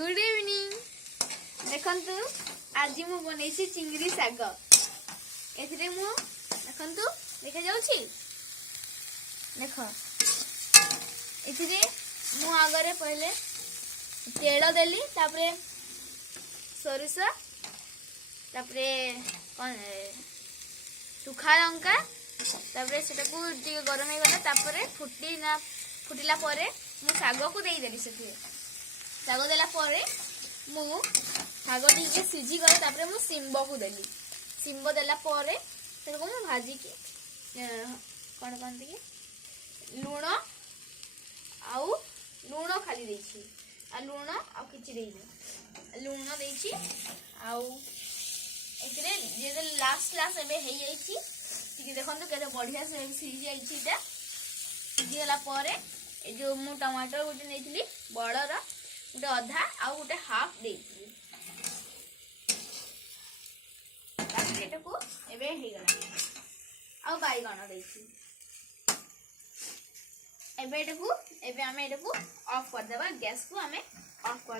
good evening देखंतु आज मु बनैछि चिंगरी साग एथिरे मु देखंतु देखा जाउछि देखो एथिरे मु आगरे पहले तेल देली तापरे सोरिष तापरे कोन सुखा लंका तापरे सेटा को टिके गरम हे गला तापरे फुटिला परे मु साग को देई देली सेठी साग देला परे मु साग टिके सिझी गला तापरे मु सिंबो को देली सिंबो देला परे सेटा को मु भाजी की कोन कोनती की लूण आउ लूण खाली देछि आ लूण आ किछि देइनी लूण देछि आउ एकरे जे लास्ट एबे हे जाइछि टिके देखंतु केते बढ़िया से सिझी जाइछि एटा सिझी गला परे ए जो मु टमाटर गोटे नेइथिली बड़र गोटे अधा आ गोटे हाफ देइछि ताकि एटा को एबे हे गला आ बाईगण देइछि एबे एटा को एबे हमें एटा को ऑफ कर देबा गैस को हमें ऑफ कर